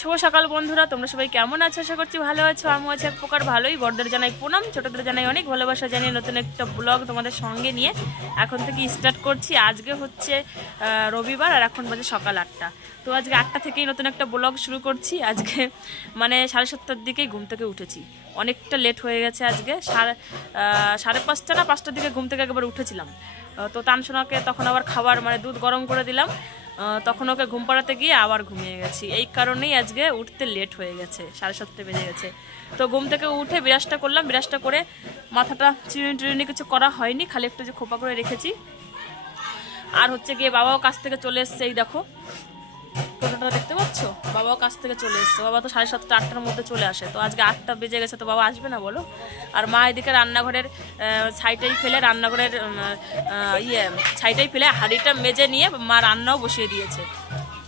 শুভ সকাল বন্ধুরা, তোমরা সবাই কেমন আছো? আশা করছি ভালো আছো। আমিও আছি এক প্রকার ভালোই। বড়দের জানাই প্রণাম, ছোটদের জানাই অনেক ভালোবাসা জানিয়ে নতুন একটা ব্লগ তোমাদের সঙ্গে নিয়ে এখন থেকে স্টার্ট করছি। আজকে হচ্ছে রবিবার আর এখন বাজে সকাল 8টা। তো আজকে 8টা থেকেই নতুন একটা ব্লগ শুরু করছি। আজকে মানে 7:30টার দিকেই ঘুম থেকে উঠেছি, অনেকটা লেট হয়ে গেছে। আজকে 5:30 না 5টার দিকে ঘুম থেকে একবার উঠেছিলাম। তো তানসোনাকে তখন আবার খাবার মানে দুধ গরম করে দিলাম, তখন ওকে ঘুম পাড়াতে গিয়ে আবার ঘুমিয়ে গেছি। এই কারণেই আজকে উঠতে লেট হয়ে গেছে, 7:30 বেজে গেছে। তো ঘুম থেকে উঠে বিরাজটা করলাম, বিরাজটা করে মাথাটা চিরুনি কিছু করা হয়নি, খালি একটু যে খোপা করে রেখেছি। আর হচ্ছে গিয়ে বাবাও কাছ থেকে চলে এসছে, এই দেখো টোটোটা দেখতে পাচ্ছ, বাবাও কাছ থেকে চলে এসছে। বাবা তো 7:30 8টার মধ্যে চলে আসে, তো আজকে 8টা বেজে গেছে, তো বাবা আসবে না বলো। আর মা এদিকে রান্নাঘরের ছাইটাই ফেলে, রান্নাঘরের ছাইটাই ফেলে হাঁড়িটা মেজে নিয়ে মা রান্নাও বসিয়ে দিয়েছে।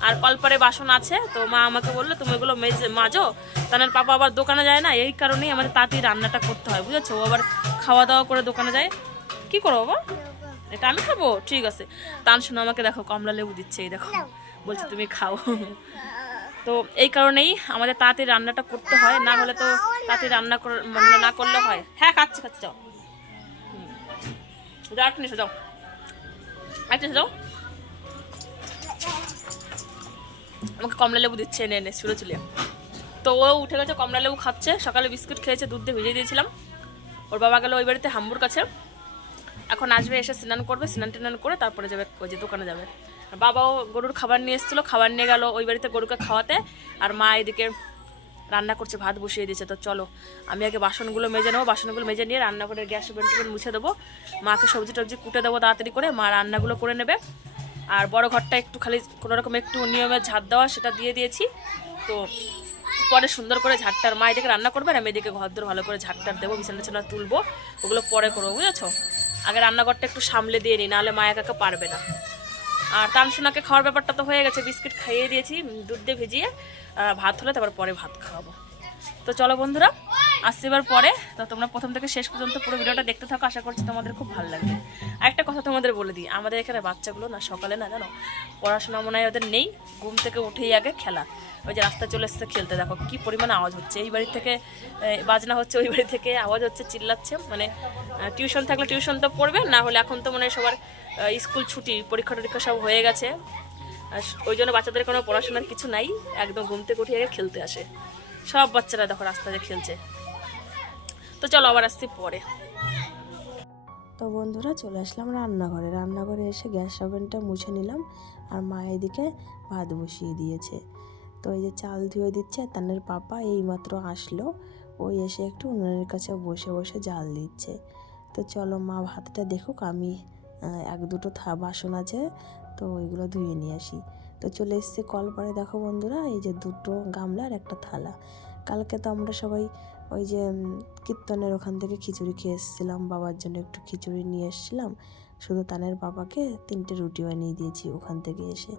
আর কলপারে বাসন আছে, তো মা আমাকে বললো তুমি এগুলো মাজো, তানের পাপা আবার দোকানে যায় না, এই কারণেই আমাদের তাড়াতাড়ি রান্নাটা করতে হয়, বুঝেছো। ও আবার খাওয়া দাওয়া করে দোকানে যায়। কি করবো বাবা, এটা আমি খাবো? ঠিক আছে। তানসোনা আমাকে দেখো কমলা লেবু দিচ্ছে, এই দেখো, বলছে তুমি খাও। তো এই কারণেই আমাদের তাড়াতাড়ি রান্নাটা করতে হয়, না হলে তো তাড়াতাড়ি রান্না না করলে হয়। হ্যাঁ খাচ্ছি খাচ্ছি, যাও যাও একটু নিশো, যাও একটু যাও। আমাকে কমলা লেবু দিচ্ছে, এনে এনে ছুঁড়ে চুলে। তো ও উঠে গেছে, কমলা লেবু খাচ্ছে। সকালে বিস্কুট খেয়েছে, দুধ দিয়ে ভিজিয়ে দিয়েছিলাম। ওর বাবা গেল ওই বাড়িতে হাম্বুর কাছে, এখন আসবে, এসে স্নান করবে, স্নান টান করে তারপরে যাবে ওই যে দোকানে যাবে। বাবাও গরুর খাবার নিয়ে এসেছিলো, খাবার নিয়ে গেল ওই বাড়িতে গরুকে খাওয়াতে। আর মা এদিকে রান্না করছে, ভাত বসিয়ে দিয়েছে। তো চলো আমি আগে বাসনগুলো মেজে নেবো, বাসনগুলো মেজে নিয়ে রান্নাঘরের গ্যাস টেবিল মুছে দেবো, মাকে সবজি টবজি কুটে দেবো তাড়াতাড়ি করে, মা রান্নাগুলো করে নেবে। আর বড় ঘরটা একটু খালি কোনোরকম একটু নিয়মের ঝাড় দেওয়া, সেটা দিয়ে দিয়েছি। তো পরে সুন্দর করে ঝাড়টার, মা এদিকে রান্না করবে আর আমি এদিকে ঘর দর ভালো করে ঝাড়টার দেবো, বিছানা টিছানা তুলবো, ওগুলো পরে করবো, বুঝেছো। আগে রান্নাঘরটা একটু সামলে দিয়ে নিই, নাহলে মা একা পারবে না। আর তানসোনাকে খাওয়ার ব্যাপারটা তো হয়ে গেছে, বিস্কিট খাইয়ে দিয়েছি দুধ দিয়ে ভিজিয়ে, ভাত হলে তারপর পরে ভাত খাওয়াবো। তো চলো বন্ধুরা, আসছে এবার পরে। তো তোমরা প্রথম থেকে শেষ পর্যন্ত পুরো ভিডিওটা দেখতে থাকো, আশা করছি তোমাদের খুব ভালো লাগবে। আরেকটা কথা তোমাদের বলে দিই, আমাদের এখানে বাচ্চাগুলো না সকালে না জানো পড়াশোনা মনে হয় ওদের নেই, ঘুম থেকে উঠেই আগে খেলা। ওই যে রাস্তায় চলে এসছে খেলতে, দেখো কি পরিমাণে আওয়াজ হচ্ছে, এই বাড়ি থেকে বাজনা হচ্ছে, ওই বাড়ি থেকে আওয়াজ হচ্ছে, চিল্লাচ্ছে। মানে টিউশন থাকলে টিউশন তো পড়বে, না হলে এখন তো মানে সবার স্কুল ছুটি, পরীক্ষা টরীক্ষা সব হয়ে গেছে। ওই জন্য বাচ্চাদের কোনো পড়াশোনার কিছু নাই, একদম ঘুম থেকে উঠে আগে খেলতে আসে সব বাচ্চারা, দেখো রাস্তায় খেলছে। তো চলো আবার আসছি পরে। তো বন্ধুরা চলে আসলাম রান্নাঘরে, রান্নাঘরে এসে গ্যাস ওভেনটা মুছে নিলাম। আর মা এদিকে ভাত বসিয়ে দিয়েছে। তো এই যে চাল ধুয়ে দিচ্ছে, তানের পাপা এইমাত্র আসলো, ওই এসে একটু উনুনের কাছে বসে বসে জাল দিচ্ছে। তো চলো মা ভাতটা দেখুক, আমি এক দুটো বাসন আছে, তো ওইগুলো ধুয়ে নিয়ে আসি। তো চলে এসছে কলপাড়ে, দেখো বন্ধুরা এই যে দুটো গামলা আর একটা থালা। কালকে তো আমরা সবাই ওই যে কীর্তনের ওখান থেকে খিচুড়ি খেয়ে এসেছিলাম, বাবার জন্য একটু খিচুড়ি নিয়ে এসেছিলাম, শুধু তানের বাবাকে 3টে রুটি বানিয়ে দিয়েছি ওখান থেকে এসে।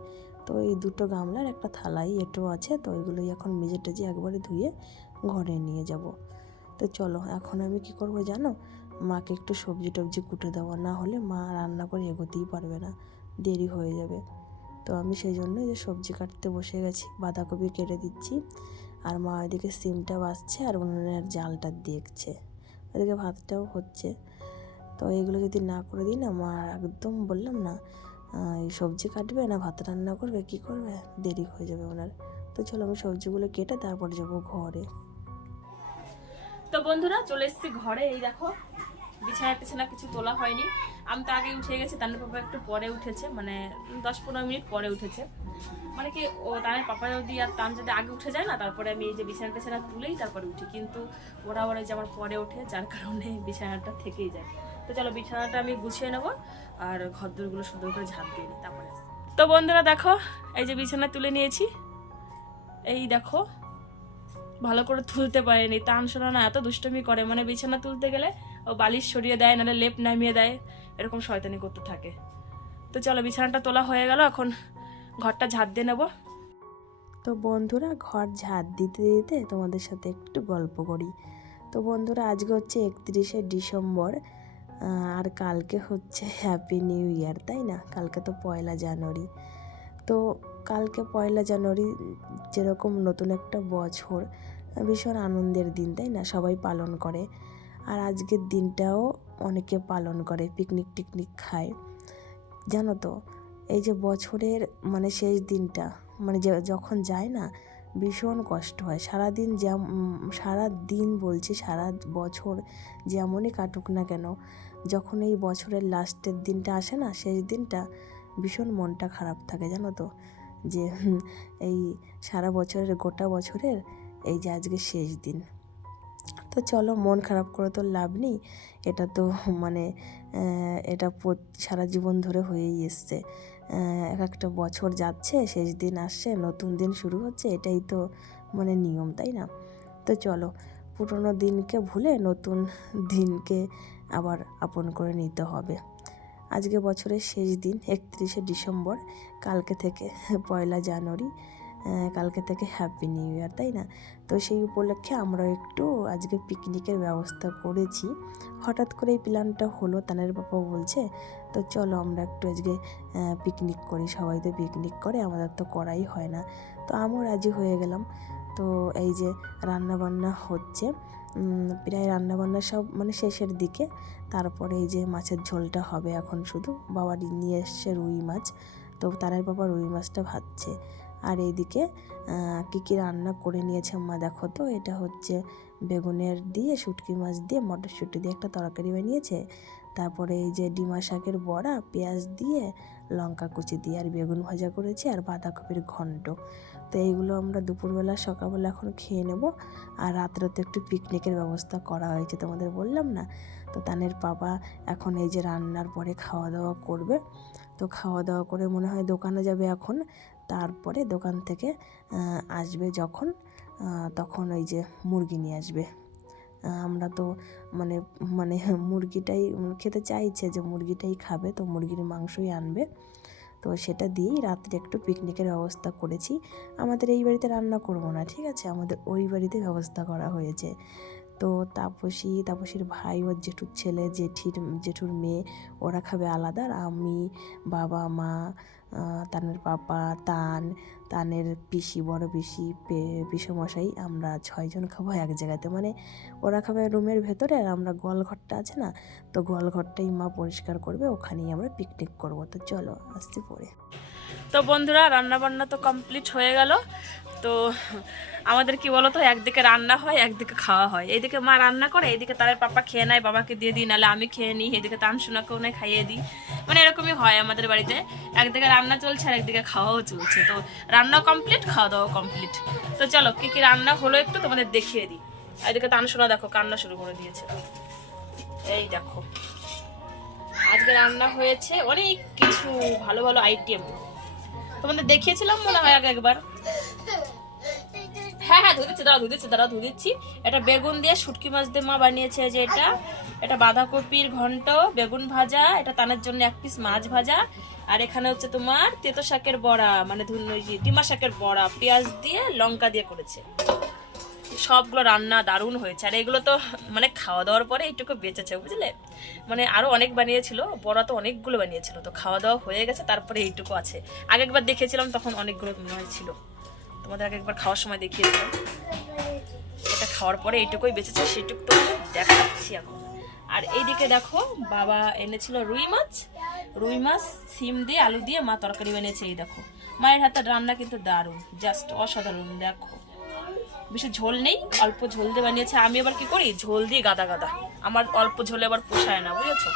তো এই দুটো গামলার একটা থালাই এঁটো আছে, তো ওইগুলোই এখন মেজে টেজে একবারে ধুয়ে ঘরে নিয়ে যাব। তো চলো এখন আমি কি করব জানো, মাকে একটু সবজি টবজি কুটে দেওয়া, না হলে মা রান্না করে এগোতেই পারবে না, দেরি হয়ে যাবে। তো আমি সেই জন্য যে সবজি কাটতে বসে গেছি, বাঁধাকপি কেটে দিচ্ছি। আর মা ওইদিকে সিমটা বাছছে আর উনুনের জালটা দেখছে, ওইদিকে ভাতটাও হচ্ছে। তো এইগুলো যদি না করে দিই না, মা একদম বললাম না, এই সবজি কাটবে না ভাত রান্না করবে, কি করবে, দেরি হয়ে যাবে ওনার। তো চলো আমি সবজিগুলো কেটে তারপর যাবো ঘরে। তো বন্ধুরা চলে এসেছি ঘরে, এই দেখো বিছানা টিছানা কিছু তোলা হয়নি। আমি তো আগে উঠে গেছি, তানের পাপা একটু পরে উঠেছে, মানে 10-15 মিনিট পরে উঠেছে। মানে কি ও তানের পাপা যদি আর তান যদি আগে উঠে যায় না, তারপরে আমি এই যে বিছানা টিছানা তুলেই তারপরে উঠি, কিন্তু ওরা ওরা যে আমার পরে ওঠে, যার কারণে বিছানাটা থেকেই যায়। তো চলো বিছানাটা আমি গুছিয়ে নেবো আর ঘরদোরগুলো সুন্দর করে ঝাঁপ দিয়ে নিই, তারপরে আসি। তো বন্ধুরা দেখো এই যে বিছানা তুলে নিয়েছি, এই দেখো ভালো করে তুলতে পারেনি। তানসোনা না এত দুষ্টমি করে, মানে বিছানা তুলতে গেলে ও বালিশ সরিয়ে দেয়, নাহলে লেপ নামিয়ে দেয়, এরকম শয়তানি করতে থাকে। তো চলো বিছানাটা তোলা হয়ে গেল, এখন ঘরটা ঝাড় দিয়ে নেবো। তো বন্ধুরা ঘর ঝাড় দিতে দিতে তোমাদের সাথে একটু গল্প করি। তো বন্ধুরা আজকে হচ্ছে 31শে ডিসেম্বর, আর কালকে হচ্ছে হ্যাপি নিউ ইয়ার, তাই না? কালকে তো 1লা জানুয়ারি। তো তো কালকে 1 জানুয়ারি, যেরকম নতুন একটা বছর, ভীষণ আনন্দের দিন, তাই না? সবাই পালন করে। আর আজকের দিনটাও অনেকে পালন করে, পিকনিক টিকনিক খায়, জানো তো। এই যে বছরের মানে শেষ দিনটা, মানে যখন যায় না, ভীষণ কষ্ট হয়। সারা দিন বলছি, সারা বছর যেমনই কাটুক না কেন, যখন এই বছরের লাস্টের দিনটা আসে না, শেষ দিনটা, ভীষণ মনটা খারাপ থাকে, জানো তো। যে এই সারা বছরের, গোটা বছরের এই যে আজকে শেষ দিন। তো চলো, মন খারাপ করে তো লাভ নেই। এটা তো মানে এটা সারা জীবন ধরে হয়েই এসছে। এক একটা বছর যাচ্ছে, শেষ দিন আসছে, নতুন দিন শুরু হচ্ছে, এটাই তো মানে নিয়ম, তাই না? তো চলো, পুরোনো দিনকে ভুলে নতুন দিনকে আবার আপন করে নিতে হবে। আজকে বছরের শেষ দিন 31শে ডিসেম্বর, কালকে থেকে 1 জানুয়ারি, কালকে থেকে হ্যাপি নিউ ইয়ার, তাই না? তো সেই উপলক্ষে আমরা একটু আজকে পিকনিকের ব্যবস্থা করেছি। হঠাৎ করে এই প্ল্যানটা হলো, তানের বাবা বলছে তো চলো আমরা একটু আজকে পিকনিক করি। সবাই তো পিকনিক করে, আমাদের তো করাই হয় না। তো আমিও রাজি হয়ে গেলাম। তো এই যে রান্নাবান্না হচ্ছে, প্রায় রান্নাবান্না সব মানে শেষের দিকে। তারপরে এই যে মাছের ঝোলটা হবে এখন, শুধু বাবা নিয়ে এসছে রুই মাছ, তো তানের বাবা রুই মাছটা ভাজছে। আর এইদিকে কী কী রান্না করে নিয়েছে মা দেখো তো। এটা হচ্ছে বেগুনের দিয়ে, শুটকি মাছ দিয়ে, মটরশুঁটি দিয়ে একটা তরকারি বানিয়েছে। তারপরে এই যে ডিমা শাকের বড়া, পেঁয়াজ দিয়ে, লঙ্কা কুচি দিয়ে, আর বেগুন ভাজা করেছি, আর বাঁধাকপির ঘন্ট। তো এইগুলো আমরা দুপুরবেলা, সকালবেলা এখন খেয়ে নেব। আর রাত্রে তো একটু পিকনিকের ব্যবস্থা করা হয়েছে, তোমাদের বললাম না। তো তানের বাবা এখন এই যে রান্নার পরে খাওয়া দাওয়া করবে। তো খাওয়া দাওয়া করে মনে হয় দোকানে যাবে এখন। তারপরে দোকান থেকে আসবে যখন, তখন ওই যে মুরগি নিয়ে আসবে। আমরা তো মানে মানে মুরগিটাই খেতে চাইছে, যে মুরগিটাই খাবে, তো মুরগির মাংসই আনবে। তো সেটা দিয়েই রাত্রে একটু পিকনিকের ব্যবস্থা করেছি। আমাদের এই বাড়িতে রান্না করব না, ঠিক আছে? আমাদের ওই বাড়িতে ব্যবস্থা করা হয়েছে। তো তাপসীর ভাই, ওর জেঠুর ছেলে, জেঠুর মেয়ে, ওরা খাবে আলাদা। আর আমি, বাবা, মা, তানের পাপা, তানের পিসি, বড় পিসি, পিসেমশাই, আমরা 6 জন খাবো এক জায়গাতে। মানে ওরা খাবে রুমের ভেতরে, আর আমরা গোয়ালঘরটা আছে না, তো গোয়ালঘরটাই মা পরিষ্কার করবে, ওখানেই আমরা পিকনিক করবো। তো চলো, আসতে পরে। তো বন্ধুরা, রান্নাবান্না তো কমপ্লিট হয়ে গেল। তো আমাদের কি বলো তো, একদিকে রান্না হয়, একদিকে খাওয়া হয়। এইদিকে মা রান্না করে, এইদিকে তার পাপা খেয়ে নেয়, বাবাকে দিয়ে দিই, নাহলে আমি খেয়ে নিই। এদিকে তানসোনাকেও নেয়, খাইয়ে দিই। মানে এরকমই হয় আমাদের বাড়িতে, একদিকে রান্না চলছে আর একদিকে খাওয়াও চলছে। তো রান্না কমপ্লিট, খাওয়া দাওয়া কমপ্লিট। তো চলো, কি কি রান্না হলো একটু তোমাদের দেখিয়ে দিই। এদিকে তানসোনা দেখো কান্না শুরু করে দিয়েছে। এই দেখো, আজকে রান্না হয়েছে অনেক কিছু ভালো ভালো আইটেম, তোমাদের দেখিয়েছিলাম মনে হয় আগে একবার। হ্যাঁ হ্যাঁ, ধুয়ে দিচ্ছি। এটা বেগুন দিয়ে, শুটকি মাছ দিয়ে মা বানিয়েছে। যে এটা বাঁধাকপির ঘন্ট, বেগুন ভাজা, এটা তানের জন্য 1 পিস মাছ ভাজা। আর এখানে হচ্ছে তোমার তেতো শাকের বড়া, মানে ডিমা শাকের বড়া, পেঁয়াজ দিয়ে, লঙ্কা দিয়ে করেছে। সবগুলো রান্না দারুণ হয়েছে। আর এগুলো তো মানে খাওয়া দাওয়ার পরে এইটুকু বেঁচেছে, বুঝলে। মানে আরো অনেক বানিয়েছিল, বড়া তো অনেকগুলো বানিয়েছিল। তো খাওয়া দাওয়া হয়ে গেছে, তারপরে এইটুকু আছে। আগে একবার দেখেছিলাম, তখন অনেকগুলো মনে হয় ছিল, তোমাদের আগে একবার খাওয়ার সময় দেখিয়েছিলাম। এটা খাওয়ার পরে এইটুকুই বেঁচেছে, সেটুকু তো দেখাচ্ছি এখন। আর এইদিকে দেখো, বাবা এনেছিল রুই মাছ, সিম দিয়ে, আলু দিয়ে মা তরকারি বানিয়েছে। এই দেখো, মায়ের হাতের রান্না কিন্তু দারুণ, জাস্ট অসাধারণ। দেখো, বেশি ঝোল নেই, অল্প ঝোল দিয়ে বানিয়েছে। আমি আবার কি করি, ঝোল দিয়ে গাদা, আমার অল্প ঝোলে আবার পোষায় না, বুঝেছো।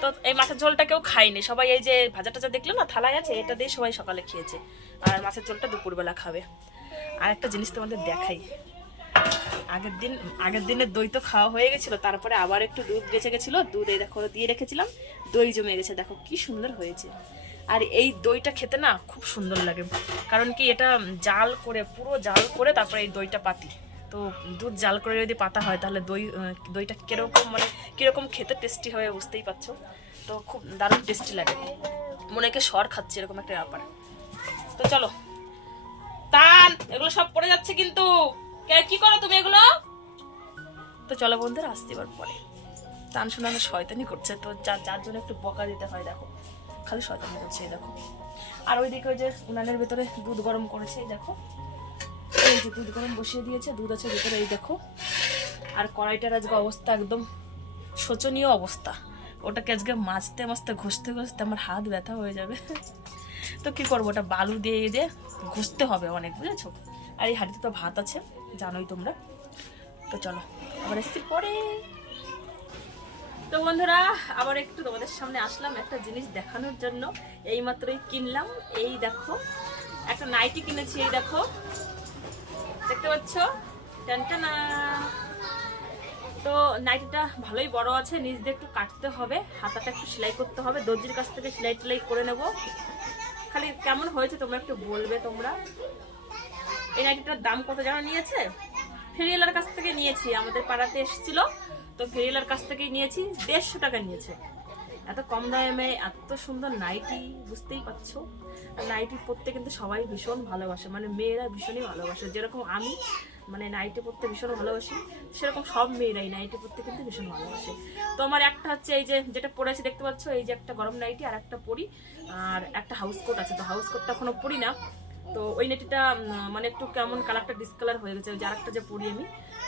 তো এই মাছের ঝোলটা কেউ খায়নি, সবাই এই যে ভাজা টাজা দেখলো না থালায় আছে, এটা দিয়ে সবাই সকালে খেয়েছে। আর মাছের ঝোলটা দুপুরবেলা খাবে। আর একটা জিনিস তোমাদের দেখাই, আগের দিনের দই তো খাওয়া হয়ে গেছিল, তারপরে আবার একটু দুধ বেঁচে গেছিল, দুধ এই দেখো দিয়ে রেখেছিলাম, দই জমে গেছে, দেখো কি সুন্দর হয়েছে। আর এই দইটা খেতে না খুব সুন্দর লাগে, কারণ কি এটা পুরো জাল করে তারপরে এই দইটা পাতি। তো দুধ জাল করে যদি পাতা হয়, তাহলে দইটা কিরকম খেতে টেস্টি হবে বুঝতেই পারছো। তো খুব দারুণ টেস্টি লাগে, মনে হয় সর খাচ্ছে, এরকম একটা ব্যাপার। তো চলো, এগুলো সব পড়ে যাচ্ছে কিন্তু, কি করো তুমি এগুলো? তো চলো বন্ধুরা, আসতে এবার পরে। তান শোনানো শয়তানি করছে, তো যার জন্য একটু বকা দিতে হয়। দেখো খালি শয়তানি করছে, এই দেখো। আর ওইদিকে ওই যে উনানের ভেতরে দুধ গরম করেছে, এই দেখো, এই যে দুধ গরম বসিয়ে দিয়েছে, দুধ আছে ভেতরে, এই দেখো। আর কড়াইটার আজকে অবস্থা একদম শোচনীয় অবস্থা, ওটাকে আজকে মাজতে মাজতে ঘষতে ঘষতে আমার হাত ব্যথা হয়ে যাবে। তো কি করবো, ওটা বালু দিয়ে দিয়ে ঘষতে হবে অনেক, বুঝেছো। আর এই হাঁড়িতে তো ভাত আছে, জানোই তোমরা। তো চলো আবার এসছি পরে। তো বন্ধুরা, আবার একটু তোমাদের সামনে আসলাম একটা জিনিস দেখানোর জন্য। এই মাত্রই কিনলাম, এই দেখো একটা নাইটি কিনেছি, এই দেখো, দেখতে পাচ্ছ, টানটানা। তো নাইটিটা ভালোই বড় আছে, নিচ দিয়ে একটু কাটতে হবে, হাতাটা একটু সেলাই করতে হবে, দর্জির কাছ থেকে সেলাই টেলাই করে নেব। খালি কেমন হয়েছে তোমরা একটু বলবে তোমরা। এই নাইটিটার দাম কত জানো নিয়েছে? ফেরিওয়ালার কাছ থেকে নিয়েছি, আমাদের পাড়াতে এসেছিল, তো ফেরিওয়ালার কাছ থেকেই নিয়েছি, 150 টাকা নিয়েছে। এত কম দামে এত সুন্দর নাইটি, বুঝতেই পারছো। নাইটি পরতে কিন্তু সবাই ভীষণ ভালোবাসে, মানে মেয়েরা ভীষণই ভালোবাসে। যেরকম আমি মানে নাইটি পরতে ভীষণ ভালোবাসি, সেরকম সব মেয়েরাই নাইটি পরতে কিন্তু ভীষণ ভালোবাসে। তো আমার একটা হচ্ছে এই যে যেটা পরেছি দেখতে পাচ্ছ, এই যে একটা গরম নাইটি, আর একটা পরি, আর একটা হাউস কোট আছে। তো হাউস কোটটা এখনো পরি না। তো ওই নাইটিটা মানে একটু কেমন কালারটা ডিসকালার হয়ে গেছে, ওই যে আরেকটা যে পরি আমি।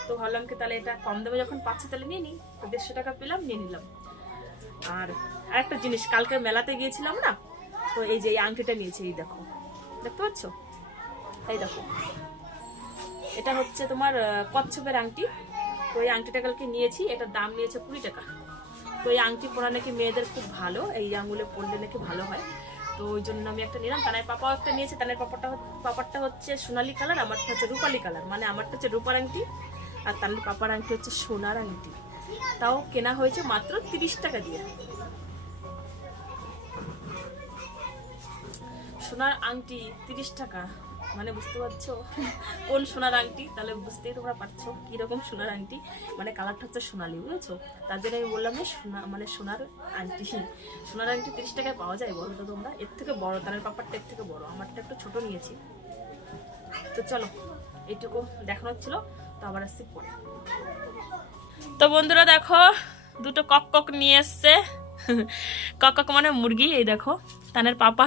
তো ভাবলাম কি তাহলে এটা কম দামে যখন পাচ্ছি তাহলে নিয়ে নিই। তো 150 টাকা পেলাম, নিয়ে নিলাম। আর আরেকটা জিনিস, কালকে মেলাতে গিয়েছিলাম না, তো এই যে এই আংটিটা নিয়েছি, এই দেখো, দেখতে পাচ্ছ, এই দেখো, এটা হচ্ছে তোমার কচ্ছপের আংটি। তো এই আংটিটা কালকে নিয়েছি, এটার দাম নিয়েছে 20 টাকা। তো এই আংটি পরা নাকি মেয়েদের খুব ভালো, এই আঙুলে পরলে নাকি ভালো হয়। তো ওই জন্য আমি একটা নিলাম। তানের পাপাও একটা নিয়েছে, তানের পাপারটা হচ্ছে সোনালি কালার, আমারটা হচ্ছে রূপালি কালার, মানে আমারটা হচ্ছে রূপার আংটি আর তানের পাপার আংটি হচ্ছে সোনার আংটি। তাও কেনা হয়েছে মাত্র 30 টাকা দিয়ে। সোনার আংটি 30 টাকা, মানে বুঝতে পারছো কোন সোনার আংটি, তাহলে বুঝতেই তোমরা পারছো কিরকম সোনার আংটি, মানে কালারটা হচ্ছে সোনালি, বুঝেছো। তার জন্য আমি বললাম যে সোনা মানে সোনার আংটি, সোনার আংটি 30 টাকায় পাওয়া যায় বলো তো তোমরা। এর থেকে বড়, তার পাপারটা এর থেকে বড়, আমারটা একটু ছোট নিয়েছি। তো চলো এইটুকু দেখানোর ছিল, তো আবার আসছি পরে। তো বন্ধুরা দেখো, দুটো কক কক নিয়ে এসছে। কক কক মানে মুরগি, এই দেখো তানের পাপা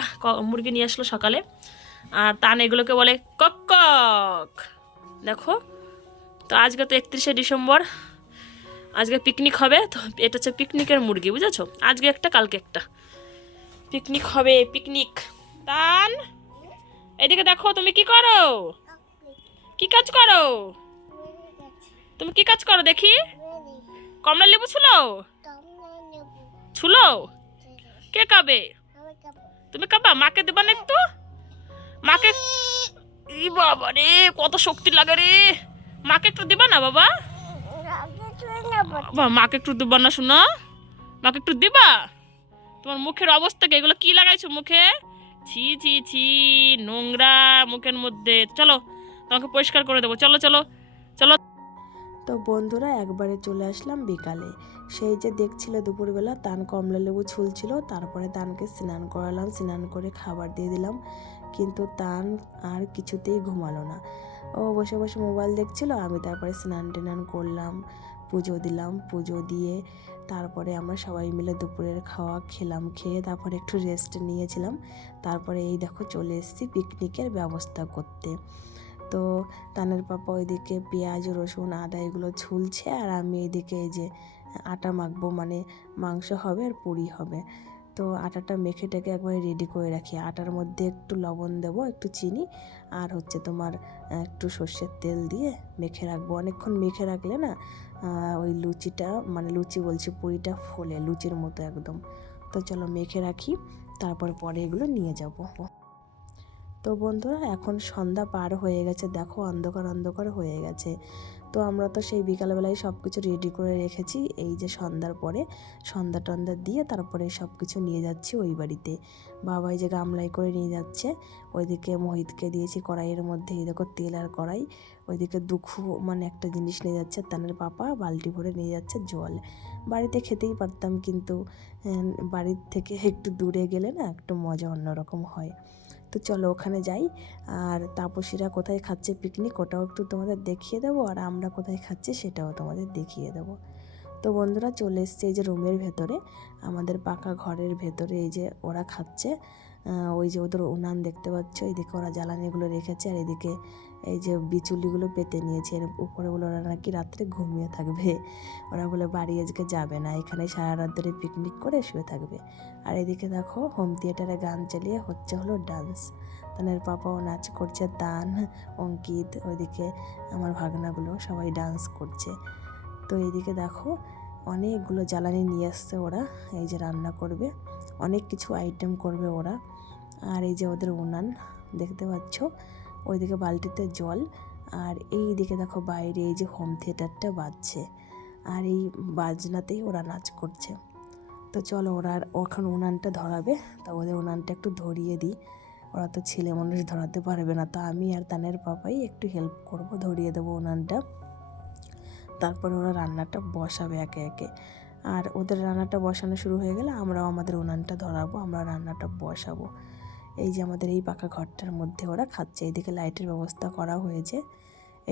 মুরগি নিয়ে আসলো সকালে, আর তান এগুলোকে বলে কক কক, দেখো। তো আজকে তো 31শে ডিসেম্বর, আজকে পিকনিক হবে। তো এটা হচ্ছে পিকনিকের মুরগি, বুঝেছো। আজকে একটা কালকে একটা পিকনিক হবে, পিকনিক। তান এদিকে দেখো, তুমি কি করো, কি কাজ করো, তুমি কি কাজ করো দেখি। কমলা লেবু ছুলো, ছুলো, কে খাবে? তুমি খাবা? মাকে দেবা না একটু? মাকে, ই বাবা রে কত শক্তি লাগে রে, মাকে একটু দিবা না বাবা? মাকে একটু দিবা না শোনা, মাকে একটু দিবা? তোমার মুখের অবস্থা কি, এগুলো কি লাগাইছো মুখে? ছি ছি ছি, নোংরা মুখের মধ্যে। চলো তোমাকে পরিষ্কার করে দেবো, চলো চলো চলো। তো বন্ধুরা একবারে চলে আসলাম বিকালে। সেই যে দেখছিল দুপুরবেলা তান কমলা লেবু ছুলছিল, তারপরে তানকে স্নান করালাম, স্নান করে খাবার দিয়ে দিলাম, কিন্তু তান আর কিছুতেই ঘুমালো না। ও বসে বসে মোবাইল দেখছিল, আমি তারপরে স্নান টেনান করলাম, পুজো দিলাম, পুজো দিয়ে তারপরে আমরা সবাই মিলে দুপুরের খাওয়া খেলাম, খেয়ে তারপরে একটু রেস্ট নিয়েছিলাম। তারপরে এই দেখো চলে এসেছি পিকনিকের ব্যবস্থা করতে। তো তানের পাপা ওইদিকে পেঁয়াজ রসুন আদা এগুলো ছুলছে, আর আমি এইদিকে এই যে আটা মাখবো, মানে মাংস হবে আর পুরি হবে। তো আটাটা মেখে টেকে একবারে রেডি করে রাখি। আটার মধ্যে একটু লবণ দেবো, একটু চিনি, আর হচ্ছে তোমার একটু সর্ষের তেল দিয়ে মেখে রাখবো। অনেকক্ষণ মেখে রাখলে না ওই লুচিটা, মানে লুচি বলছি, পুরিটা ফোলে লুচির মতো একদম। তো চলো মেখে রাখি, তারপর পরে এগুলো নিয়ে যাবো। তো বন্ধুরা এখন সন্ধ্যা পার হয়ে গেছে, দেখো অন্ধকার অন্ধকার হয়ে গেছে। তো আমরা তো সেই বিকালবেলায় সব কিছু রেডি করে রেখেছি, এই যে সন্ধ্যার পরে সন্ধ্যা টন্ধ্যা দিয়ে তারপরে সব কিছু নিয়ে যাচ্ছি ওই বাড়িতে। বাবাই যে গামলাই করে নিয়ে যাচ্ছে, ওইদিকে মোহিতকে দিয়েছি কড়াইয়ের মধ্যে, এই দেখো তেল আর কড়াই। ওইদিকে দুঃখু মানে একটা জিনিস নিয়ে যাচ্ছে, তানের পাপা বালতি ভরে নিয়ে যাচ্ছে জল। বাড়িতে খেতেই পারতাম, কিন্তু বাড়ির থেকে একটু দূরে গেলে না একটু মজা অন্যরকম হয়। তো চলো ওখানে যাই, আর তাপসীরা কোথায় খাচ্ছে পিকনিক ওটাও একটু তোমাদের দেখিয়ে দেবো, আর আমরা কোথায় খাচ্ছি সেটাও তোমাদের দেখিয়ে দেবো। তো বন্ধুরা চলে এসছে এই যে রুমের ভেতরে, আমাদের পাকা ঘরের ভেতরে এই যে ওরা খাচ্ছে। ওই যে ওদের উনান দেখতে পাচ্ছ, এদিকে ওরা জ্বালানিগুলো রেখেছে আর এদিকে এই যে বিচুলিগুলো পেতে নিয়েছে। এর উপরে বলে ওরা নাকি রাত্রে ঘুমিয়ে থাকবে, ওরা বলে বাড়ি আজকে যাবে না, এখানে সারা রাত ধরে পিকনিক করে শুয়ে থাকবে। আর এদিকে দেখো হোম থিয়েটারে গান চালিয়ে হচ্ছে হলো ডান্স। তানের পাপাও নাচ করছে, তান, অঙ্কিত, ওইদিকে আমার ভাগনাগুলো সবাই ডান্স করছে। তো এইদিকে দেখো অনেকগুলো জ্বালানি নিয়ে আসছে ওরা, এই যে রান্না করবে, অনেক কিছু আইটেম করবে ওরা। আর এই যে ওদের উনান দেখতে পাচ্ছ, ওইদিকে বালতিতে জল। আর এই দিকে দেখো বাইরে এই যে হোম থিয়েটারটা বাজছে, আর এই বাজনাতেই ওরা নাচ করছে। তো চলো ওরা ওখানে উনানটা ধরাবে, তা ওদের উনানটা একটু ধরিয়ে দিই। ওরা তো ছেলে মানুষ ধরাতে পারবে না, তো আমি আর তানের পাপাই একটু হেল্প করব, ধরিয়ে দেবো উনানটা। তারপরে ওরা রান্নাটা বসাবে একে একে। আর ওদের রান্নাটা বসানো শুরু হয়ে গেলে আমরাও আমাদের উনানটা ধরাবো, আমরা রান্নাটা বসাবো। এই যে আমাদের এই পাকা ঘরটার মধ্যে ওরা খাচ্ছে। এইদিকে লাইটের ব্যবস্থা করা হয়েছে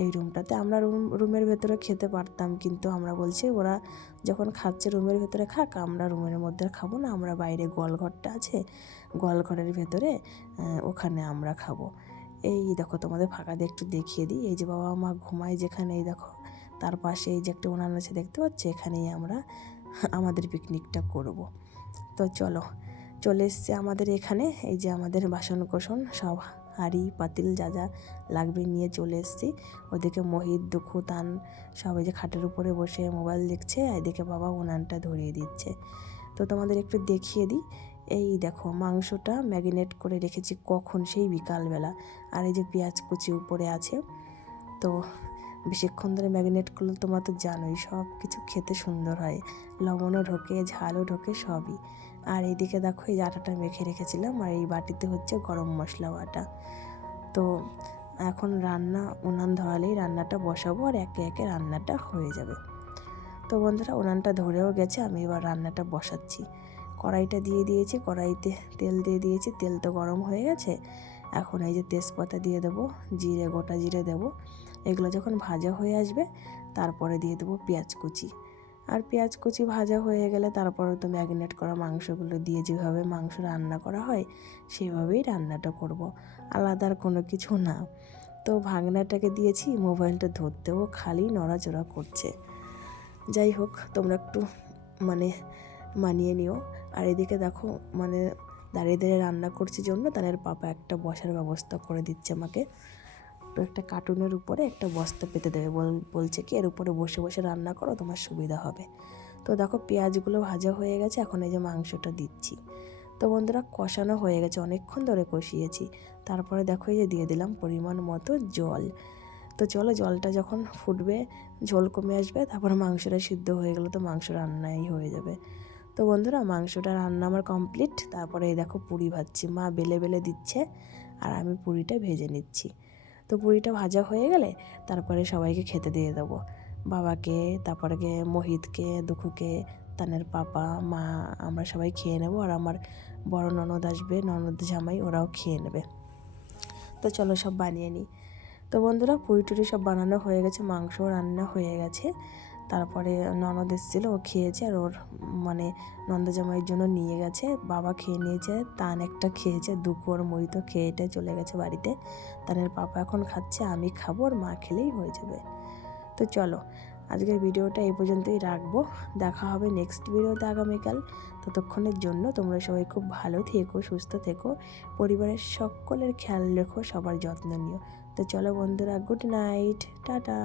এই রুমটাতে। আমরা রুমের ভেতরে খেতে পারতাম, কিন্তু আমরা বলছি ওরা যখন খাচ্ছে রুমের ভেতরে খাক, আমরা রুমের মধ্যে খাবো না, আমরা বাইরে গোয়ালঘরটা আছে, গোয়ালঘরের ভেতরে ওখানে আমরা খাবো। এই দেখো তোমাদের ফাঁকা দিয়ে একটু দেখিয়ে দিই, এই যে বাবা মা ঘুমায় যেখানে, এই দেখো তার পাশে এই যে একটা উনান আছে দেখতে পাচ্ছি, এখানেই আমরা আমাদের পিকনিকটা করব। তো চলো চলে এসছে আমাদের এখানে, এই যে আমাদের বাসন কোসন সব হাঁড়ি পাতিল যা যা লাগবে নিয়ে চলে এসেছি। ওদিকে মোহিত, দুঃখু, তান সব এই যে খাটের উপরে বসে মোবাইল দেখছে, এদিকে বাবা উনানটা ধরিয়ে দিচ্ছে। তো তোমাদের একটু দেখিয়ে দিই, এই দেখো মাংসটা ম্যারিনেট করে রেখেছি কখন, সেই বিকালবেলা। আর এই যে পেঁয়াজ কুচি উপরে আছে। তো বেশিক্ষণ ধরে ম্যারিনেট করলে তোমরা তো জানোই সব কিছু খেতে সুন্দর হয়, লবণও ঢোকে, ঝালও ঢোকে, সবই। আর এইদিকে দেখো এই আটাটা মেখে রেখেছিলাম, আর এই বাটিতে হচ্ছে গরম মশলা বাটা। তো এখন রান্না উনান ধরালেই রান্নাটা বসাবো, আর একে একে রান্নাটা হয়ে যাবে। তো বন্ধুরা উনানটা ধরেও গেছে, আমি এবার রান্নাটা বসাচ্ছি। কড়াইটা দিয়ে দিয়েছি, কড়াইতে তেল দিয়ে দিয়েছি, তেল তো গরম হয়ে গেছে। এখন এই যে তেজপাতা দিয়ে দেবো, জিরে, গোটা জিরে দেবো। এগুলো যখন ভাজা হয়ে আসবে তারপরে দিয়ে দেবো পেঁয়াজ কুচি। আর পেঁয়াজ কুচি ভাজা হয়ে গেলে তারপরে তো ম্যারিনেট করা মাংসগুলো দিয়ে যেভাবে মাংস রান্না করা হয় সেভাবেই রান্নাটা করব, আলাদা আর কোনো কিছু না। তো ভাগনাটাকে দিয়েছি মোবাইলটা ধরতেও খালি নড়াচড়া করছে। যাই হোক তোমরা একটু মানিয়ে নিও। আর এদিকে দেখো দাঁড়িয়ে দাঁড়িয়ে রান্না করছি জন্য তাদের পাপা একটা বসার ব্যবস্থা করে দিচ্ছে আমাকে। তো একটা কার্টুনের উপরে একটা বস্তা পেতে দেবে, বলছে কি এর উপরে বসে বসে রান্না করো, তোমার সুবিধা হবে। তো দেখো পেঁয়াজগুলো ভাজা হয়ে গেছে, এখন এই যে মাংসটা দিচ্ছি। তো বন্ধুরা কষানো হয়ে গেছে, অনেকক্ষণ ধরে কষিয়েছি। তারপরে দেখো এই যে দিয়ে দিলাম পরিমাণ মতো জল। তো চলো জলটা যখন ফুটবে, ঝোল কমে আসবে, তারপর মাংসটা সিদ্ধ হয়ে গেলে তো মাংস রান্নাই হয়ে যাবে। তো বন্ধুরা মাংসটা রান্না আমার কমপ্লিট। তারপরে এই দেখো পুরি ভাজছি, মা বেলে বেলে দিচ্ছে আর আমি পুরিটা ভেজে নিচ্ছি। তো পুরিটা ভাজা হয়ে গেলে তারপরে সবাইকে খেতে দিয়ে দেবো, বাবাকে, তারপরে মোহিতকে, দুঃখুকে, তানের পাপা, মা, আমরা সবাই খেয়ে নেবো। আর আমার বড় ননদ আসবে, ননদ জামাই, ওরাও খেয়ে নেবে। তো চলো সব বানিয়ে নিই। তো বন্ধুরা পুরি টুরি সব বানানো হয়ে গেছে, মাংস রান্না হয়ে গেছে। তারপরে ননদ এসেছিল, ও খেয়েছে, আর ওর নন্দ জামাইয়ের জন্য নিয়ে গেছে, বাবা খেয়ে নিয়েছে, তান একটা খেয়েছে, দুঃখ ওর মোহিত খেয়েটে চলে গেছে বাড়িতে। তানের পাপা এখন খাচ্ছে, আমি খাবো, আর মা খেলেই হয়ে যাবে। তো চলো আজকের ভিডিওটা এই পর্যন্তই রাখবো, দেখা হবে নেক্সট ভিডিওতে আগামীকাল। ততক্ষণের জন্য তোমরা সবাই খুব ভালো থেকো, সুস্থ থেকো, পরিবারের সকলের খেয়াল রেখো, সবার যত্ন নিও। তো চলো বন্ধুরা, গুড নাইট, টাটা।